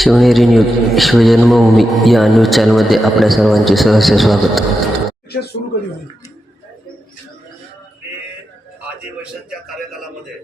Shivneri news शिवजन्मभूमी या news चॅनलमध्ये आपल्या सर्वांचे सहर्ष स्वागत. सुरू कधी होईल? मी अधिवेशनच्या कार्यकालामध्ये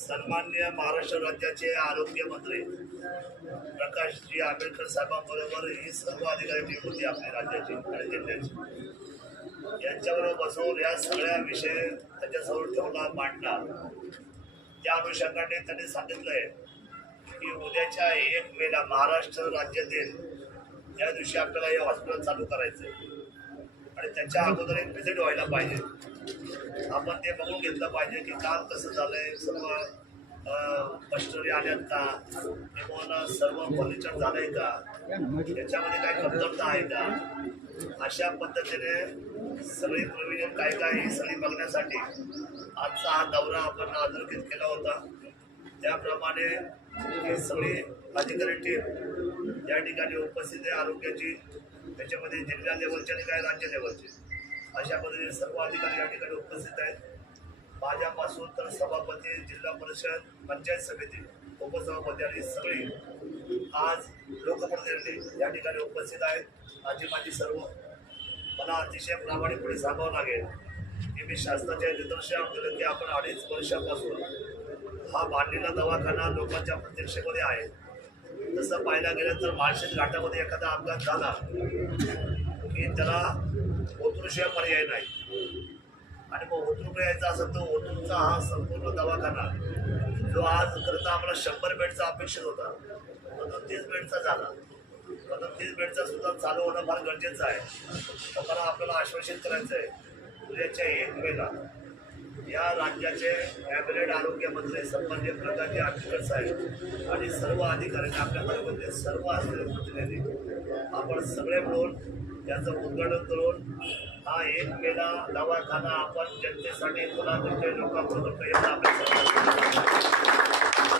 सन्माननीय महाराष्ट्र राज्याचे आरोग्य मंत्री प्रकाशजी आंबेडकर साहेबांबरोबर ही सर्व अधिकारी टीम होती आपली राज्याची आणि जिल्ह्याची. यांच्याबरोबर बसवून या सगळ्या विषय त्याच्यासमोर ठेवला, मांडला. त्या अनुषंगाने त्यांनी सांगितलंय की उद्याच्या 1 मेला महाराष्ट्र राज्यातील या दिवशी आपल्याला हे हॉस्पिटल चालू करायचं आणि त्याच्या अगोदर एक व्हिजिट व्हायला पाहिजे. आपण ते बघून घेतलं पाहिजे की काम कसं झालंय, सर्व मशिनरी आल्यात का, किंवा सर्व फर्निचर झालंय का, त्याच्यामध्ये काय कमतरता आहे का, अशा पद्धतीने सगळी प्रोव्हिजन काय काय ही सगळी बघण्यासाठी आजचा हा दौरा आपण अधोरेखित केला होता. त्याप्रमाणे ही सगळी अधिकारी टीम या ठिकाणी उपस्थित आहे आरोग्याची, त्याच्यामध्ये जिल्हा लेवलची आणि काय राज्य लेवलची, अशा पद्धतीने सर्व अधिकारी या ठिकाणी उपस्थित आहेत. माझ्यापासून तर सभापती, जिल्हा परिषद, पंचायत समिती, उपसभापती आणि सगळी आज लोकप्रतिनिधी या ठिकाणी उपस्थित आहेत. माझी सर्व मला अतिशय प्रामाणिकपणे सांगावं लागेल की मी शासनाच्या निदर्शनास दिलं की आपण 2.5 वर्षापासून हा बांधलेला दवाखाना लोकांच्या प्रत्यक्षमध्ये आहे. तसं पाहायला गेलं तर माळशेज घाटामध्ये एखादा अपघात झाला की त्याला ओतूरशिवाय पर्याय नाही, आणि मग ओतूर यायचा असेल तर ओतूरचा हा संपूर्ण दवाखाना जो आज खरं तर आम्हाला 100 बेडचा अपेक्षित होता, तो 30 बेडचा झाला. आता 30 बेडचा सुद्धा चालू होणं फार गरजेचं आहे. तर मला आपल्याला आश्वासित करायचं आहे उद्याच्या 1 मेला या राज्याचे कॅबिनेट आरोग्य मंत्री सन्माननीय प्रकाशजी आंबेडकर साहेब आणि सर्व अधिकाऱ्यांनी आपल्याबरोबर सर्व असलेले प्रतिनिधी आपण सगळे मिळून याचं उद्घाटन करून हा 1 मेला दवाखाना आपण जनतेसाठी खुला करतोय, लोकांबरोबर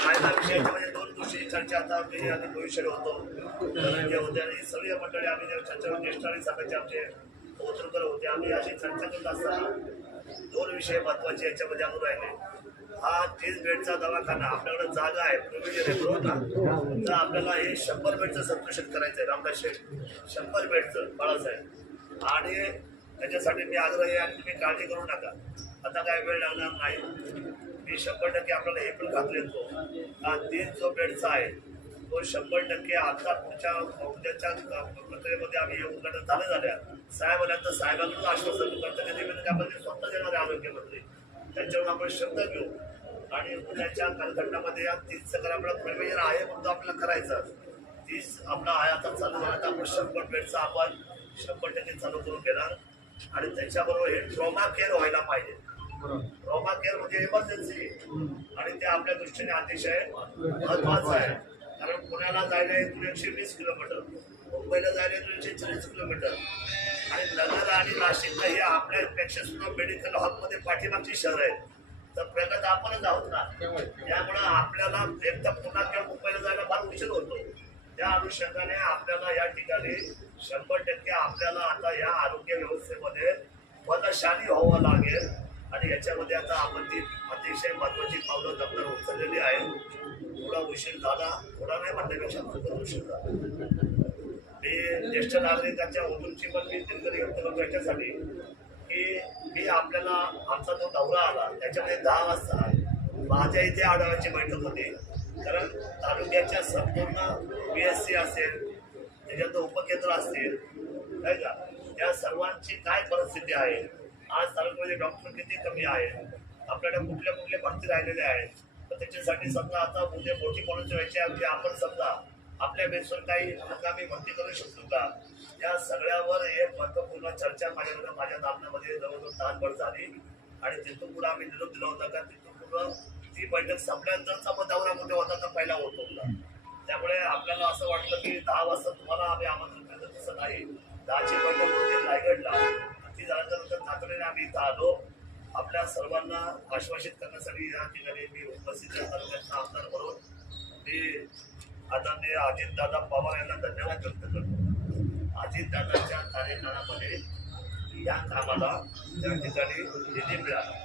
कायदा विषयाच्या म्हणजे 2 दिवशी चर्चा आता मी आणि भविष्य होतो होते आणि सगळी मंडळी आम्ही चर्चा ज्येष्ठ आणि सभेचे आमचे होतकर होते. आम्ही अशी चर्चा करत असताना 2 विषय महत्वाचे याच्यामध्ये आणून राहिले. हा 30 बेडचा दवाखाना आपल्याकडे जागा आहे, प्रोव्हिजन आहे, बरोबर ना. तर आपल्याला हे 100 बेडचं संतोषित करायचं आहे. रामदास शेठ 100 बेडचं बाळासाहेब, आणि त्याच्यासाठी मी आग्रही आहे, तुम्ही काळजी करू नका. आता काय वेळ लागणार नाही. मी 100% आपल्याला हे पण खात्री देतो हा 30 जो बेडचा आहे तो 100% आता पुढच्या उद्याच्या प्रक्रियेमध्ये आम्ही हे उद्घाटन झाल्या साहेब आल्या तर साहेबांकडून आश्वासन करतात आपण स्वतः देणारे आरोग्यमंत्री त्यांच्यावर आपण शब्द घेऊ आणि उद्याच्या कालखंडामध्ये या 30चं कर आपला प्रोव्हिजन आहे म्हणून आपल्याला करायचं. 30 आपला आहे आता चालू झाला तर आपण 100 बेडचा आपण 100% चालू करून घेणार. आणि त्याच्याबरोबर हे ट्रॉमा केअर व्हायला पाहिजे. ट्रॉमा केअर म्हणजे इमर्जन्सी, आणि ते आपल्या दृष्टीने अतिशय महत्वाचं आहे. कारण पुण्याला जायला इथून 120 किलोमीटर, मुंबईला जायला इथून 140 किलोमीटर, आणि नगर आणि नाशिकला हे आपल्यापेक्षा सुद्धा मेडिकल हॉलमध्ये पाठीमागची शहर आहेत. तर प्रगत आपणच आहोत ना, त्यामुळं आपल्याला एकदा पुन्हा किंवा मुंबईला जायला फार उशीर होतो. त्या अनुषंगाने आपल्याला या ठिकाणी 100% आपल्याला आता या आरोग्य व्यवस्थेमध्ये बदलशाली व्हावं लागेल. आणि याच्यामध्ये आता आपण ती अतिशय महत्वाची पावलं दप्तर उचललेली आहे. थोडा उशीर झाला, थोडा नाही म्हणण्यापेक्षा खूपच उशीर झाला. मी ज्येष्ठ नागरिकांच्या ओतूरची पण मी दिलगिरी व्यक्त करतो याच्यासाठी की मी आपल्याला आमचा जो दौरा आला त्याच्यामध्ये 10 वाजता माझ्या इथे आढाव्याची बैठक होती. कारण तालुक्याच्या संपूर्ण PSC असेल, त्याच्यात उपकेंद्र असतील, नाही का, त्या सर्वांची काय परिस्थिती आहे, आज तालुक्यामध्ये डॉक्टर किती कमी आहे, आपल्याला कुठल्या भरती राहिलेले आहेत, तर त्याच्यासाठी समजा आता उद्या मोठी कॉलेज व्हायची आमची, आपण समजा आपल्या बेसवर काही हंगामी भरती करू शकतो का, या सगळ्यावर एक महत्त्वपूर्ण चर्चा माझ्या दालनामध्ये जवळजवळ तासभर झाली. आणि तिथून पुढे आम्ही निरोप दिला होता का तिथून पुढं ती बैठक संपल्यानंतरचा मग दौरा कुठे होता तर पहिला होतो. त्यामुळे आपल्याला असं वाटलं की 10 वाजता तुम्हाला आम्ही आमंत्रण केलं, तसं नाही. 10ची बैठक होती रायगडला, ती झाल्यानंतर तातडीने आम्ही इथं आलो. आपल्या सर्वांना आश्वासित करण्यासाठी या ठिकाणी मी उपस्थित तालुक्याचा आमदार म्हणून मी आदरणीय अजितदादा पवार यांना धन्यवाद व्यक्त करतो. अजितदादांच्या कार्यकाळामध्ये या कामाला त्या ठिकाणी निधी मिळाला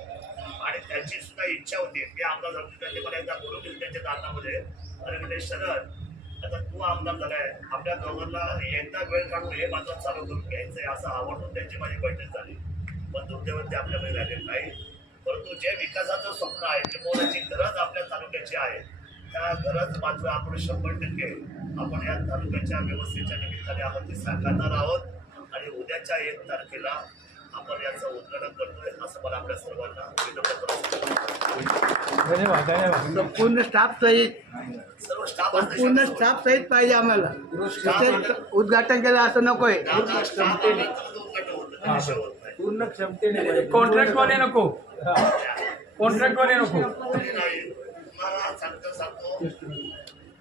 आणि त्यांची सुद्धा इच्छा होती. मी आमदार झालो त्यांनी मला एकदा बोलवून त्यांच्या दालनामध्ये आणि म्हणजे शरद आता तू आमदार झालाय, आपल्या दोघांना एकदा वेळ काढून हे माझं चालू करून घ्यायचंय असं आवडून त्यांची माझी बैठक झाली. पण दुर्दैवाने ते आपल्याकडे राहिले नाही. परंतु जे विकासाचं स्वप्न आहे, जे मोलाची गरज आपल्या तालुक्याची आहे, त्या गरज मात्र आपण 100% आपण या तालुक्याच्या व्यवस्थेच्या निमित्ताने आपण ती साकारणार आहोत. आणि उद्याच्या 1 तारखेला आपण याचं उद्घाटन करतोय असं मला आपल्या सर्वांना विनंती करतो. संपूर्ण स्टाफ सहित सर्व स्टाफ संपूर्ण स्टाफ सहित पाहिजे आम्हाला. इथे उद्घाटन केलं असं नकोय. उद्घाटन होतं त्याशिवाय होत नाही. पूर्ण क्षमतेने कॉन्ट्रॅक्टवाले नको, कॉन्ट्रॅक्टवाले नको. नाही, तुम्हाला सांगतो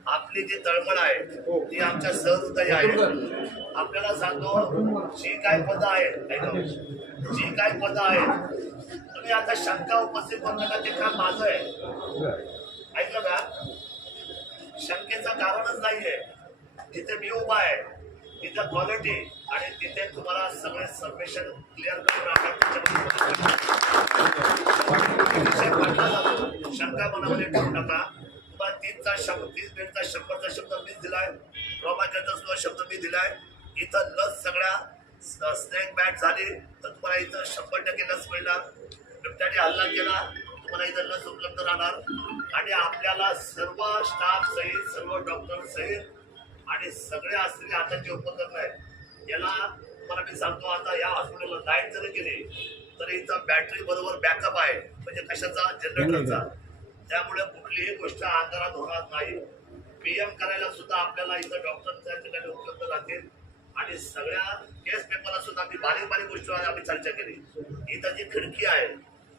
आपली जी तळमळ आहे ती आमच्या सहृदयी आहे. आपल्याला सांगतो जी काय पदं आहेत, ऐका, जी काय पदं आहेत, तुम्ही आता शंका उपस्थित करण्याला ते काम माझं आहे. ऐकलं का? शंकेचं कारणच नाहीये. तिथे मी उभा आहे, तिथे क्वालिटी आणि तिथे तुम्हाला सगळे सबमिशन क्लिअर करून शंका मनामध्ये ठेवू नका. तुम्हाला 30 मिनिटचा 100चा शब्द मीच दिलाय, प्रॉमाच्याचा सुद्धा शब्द मी दिलाय. इथं लस सगळ्या स्नेक बॅट झाली तर तुम्हाला इथं 100% लस मिळणार. बिबट्याने हल्ला केला तुम्हाला इथं लस उपलब्ध राहणार. आणि आपल्याला सर्व स्टाफ सहित, सर्व डॉक्टर सहित आणि सगळे असलेले आता जे उपकरण आहेत याला तुम्हाला मी सांगतो, आता या हॉस्पिटलला लाईट जरी गेली तर इथं बॅटरी बरोबर बॅकअप आहे, म्हणजे कशाचा, जनरेटरचा. त्यामुळे कुठलीही गोष्ट अंधारात होणार नाही. PM करायला सुद्धा आपल्याला इथं डॉक्टर त्या ठिकाणी उपलब्ध राहतील. आणि सगळ्या केस पेपरला सुद्धा आम्ही बारीक गोष्टीवर आम्ही चर्चा केली. इथं जी खिडकी आहे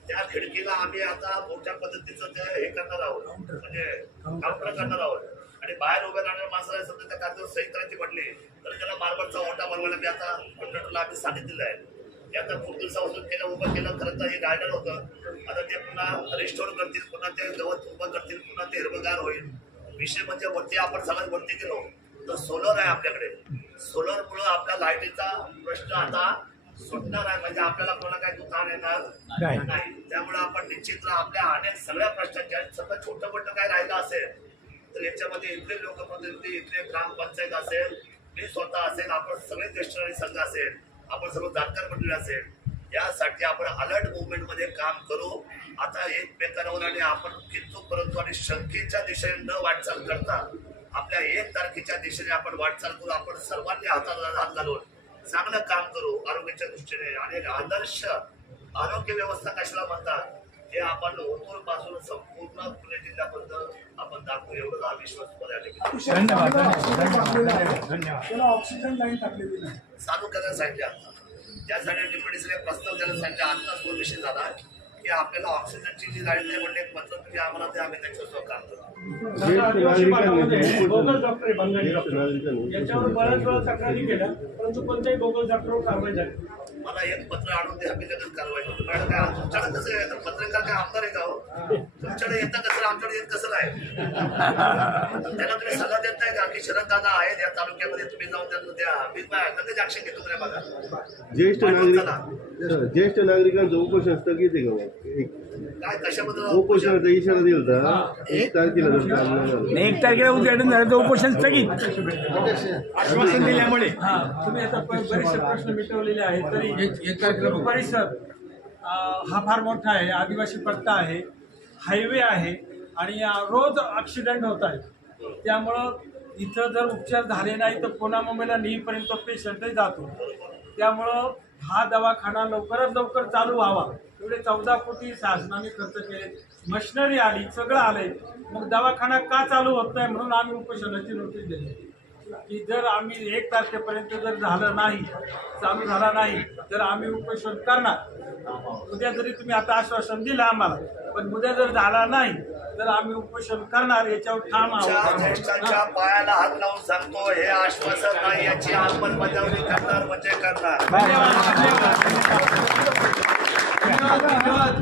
त्या खिडकीला आम्ही आता मोठ्या पद्धतीचं ते हे करणार आहोत, म्हणजे काउंटर करणार आहोत. आणि बाहेर उभे राहणाऱ्या माणसाला समजा त्या कागदावर सही करायची म्हटली तर त्याला मार्बलचा ओटा बनवायला मी आता कॉन्ट्रॅक्टरला आम्ही सांगितलेलं आहे. ते आता खूप दिवसापासून केलं, उभं केलं. खरं तर हे गार्डन होतं, आता ते पुन्हा रिस्टोर करतील, पुन्हा ते गवत उभं करतील, पुन्हा ते हिरवगार होईल. विषय म्हणजे वरती आपण सगळ्यात वरती गेलो तर सोलर आहे आपल्याकडे. सोलरमुळं आपल्या लाईटीचा प्रश्न आता सुटणार आहे, म्हणजे आपल्याला कोणाला काही दुकान येणार नाही. त्यामुळे आपण निश्चित आपल्या अनेक सगळ्या प्रश्नांच्या सगळं छोटं मोठं काय राहिलं असेल तर याच्यामध्ये इथले लोकप्रतिनिधी, इथले ग्रामपंचायत असेल, मी स्वतः असेल, आपण सगळे ज्येष्ठ संघ असेल, आपण सर्व जाणकार मंडळी असेल, यासाठी आपण अलर्ट मुवमेंटमध्ये काम करू. आता एकमेकांवर आणि आपण किंतु परंतु आणि शंकेच्या दिशेने न वाटचाल करता आपल्या 1 तारखेच्या दिशेने आपण वाटचाल करू. आपण सर्वांनी हाताला हात घालून चांगलं काम करू आरोग्याच्या दृष्टीने. आणि एक आदर्श आरोग्य व्यवस्था कशाला म्हणतात हे आपण ओतूर पासून संपूर्ण पुणे जिल्ह्यापर्यंत आपण दाखवू, एवढं हा विश्वास त्याला ऑक्सिजन लाईन टाकलेली नाही. चालू करायला सांगितलं. त्यासाठी डिप्युटीसने प्रस्ताव द्यायला सांगितलं. आत्ताच तो विषय झाला की आपल्याला ऑक्सिजनची जी लाईन नाही म्हणले पत्र तुम्ही आम्हाला ते आम्ही त्याच्यावर काम करतो. बोगस डॉक्टर याच्यावर बऱ्याच वेळा तक्रारी केल्या, परंतु कोणत्याही बोगस डॉक्टरवर कारवाई झाली. मला एक पत्र आणून द्या, आम्ही लगेच कारवाई करतो. मॅडम काय तुमच्याकडे कसं आहे, पत्रकार काय आमदार आहे का हो? तुमच्याकडे येतं कसं, आमच्याकडे येत कसं आहे? त्यांना तुम्ही सल्ला देत नाही का की शरद दादा आहेत या तालुक्यामध्ये, तुम्ही जाऊन त्यांना द्या. मी लगेच ऍक्शन घेतो तुला. बघा, ज्येष्ठ नागरिकांचं उपोषण स्थगित आहे का? काय कशाबद्दल उपोषणाचा इशारा दिला होता 1 तारखेला. 1 तारखेला उद्घाटन झालं तर उपोषण स्थगित आश्वासन दिल्यामुळे. तुम्ही आता बरेचसे प्रश्न मिटवलेले आहेत, तरी परिसर हा फार मोठा आहे, आदिवासी पट्टा आहे, हायवे आहे आणि रोज ॲक्सिडेंट होत आहेत. त्यामुळं इथं जर उपचार झाले नाही तर पुन्हा मुंबईला नेईपर्यंत पेशंटही जातो. त्यामुळं हा दवाखाना लवकरात लवकर चालू व्हावा. एवढे 14 कोटी शासनाने खर्च केले, मशिनरी आली, सगळं आलंय, मग दवाखाना का चालू होत नाही म्हणून आम्ही उपोषणाची नोटीस दिली की जर आम्ही 1 तारखेपर्यंत जर झालं नाही, चालू झाला नाही तर आम्ही उपोषण करणार. उद्या जरी तुम्ही आता आश्वासन दिलं आम्हाला, पण उद्या जर झाला नाही तर आम्ही उपोषण करणार. याच्यावर ठाम आहोत. ज्येष्ठांच्या पायाला हात लावून सांगतो, हे आश्वासन नाही, याची अंमलबजावणी करणार म्हणजे करणार.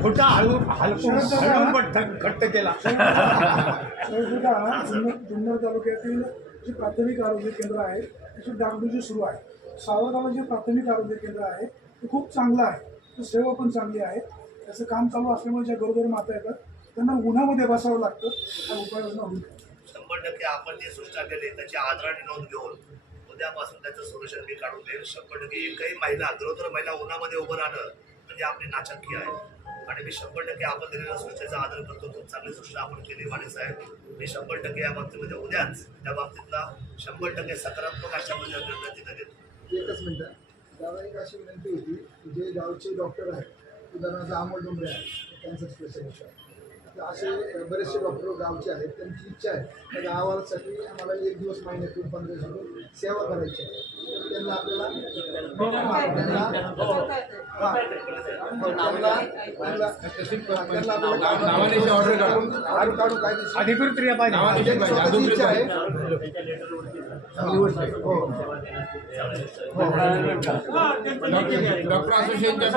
खोटा हलवून पण खट्ट केला. जुन्नर तालुक्यातील जे प्राथमिक आरोग्य केंद्र आहे त्याची डागडुजी सुरू आहे. सावरगाव जे प्राथमिक आरोग्य केंद्र आहे ते खूप चांगलं आहे, सेवा पण चांगली आहे. त्याचं काम चालू असल्यामुळे ज्या गरोदर माता येतात त्यांना उन्हामध्ये बसावं लागतं. हा उपाययोजना होईल. 100% आपण जे सूचना केली त्याची आदराने नोंद घेऊन उद्यापासून त्याचं सोल्युशन मी काढून देईल. 100% एकही महिला गरोदर महिला उन्हामध्ये उभं राहणं म्हणजे आपली नाचक्की आहे. आणि मी 100% आपण दिलेल्या सूचनेचा आदर करतो. खूप चांगली सूचना आपण केली वाणी साहेब. मी 100% या बाबतीमध्ये उद्याच त्या बाबतीतला 100% सकारात्मक अशा म्हणजे निर्णय तिथं घेतो. एकच मिनिटं. त्याला एक अशी विनंती होती की जे गावचे डॉक्टर आहेत, उदाहरणार्थ अमोल डोंबरे आहेत, कॅन्सर स्पेशलिस्ट आहेत, तर असे बरेचसे डॉक्टर गावचे आहेत. त्यांची इच्छा आहे त्या गावासाठी आम्हाला 1 दिवस महिन्यातून 15 दिवस सेवा करायची आहे. तर त्यांना आपल्याला ऑर्डर काढून कायदेशीर अधिकृतरित्या पाहिजे. त्यांची इच्छा आहे. चांगली गोष्ट आहे. हो डॉक्टर असोसिएशनच्या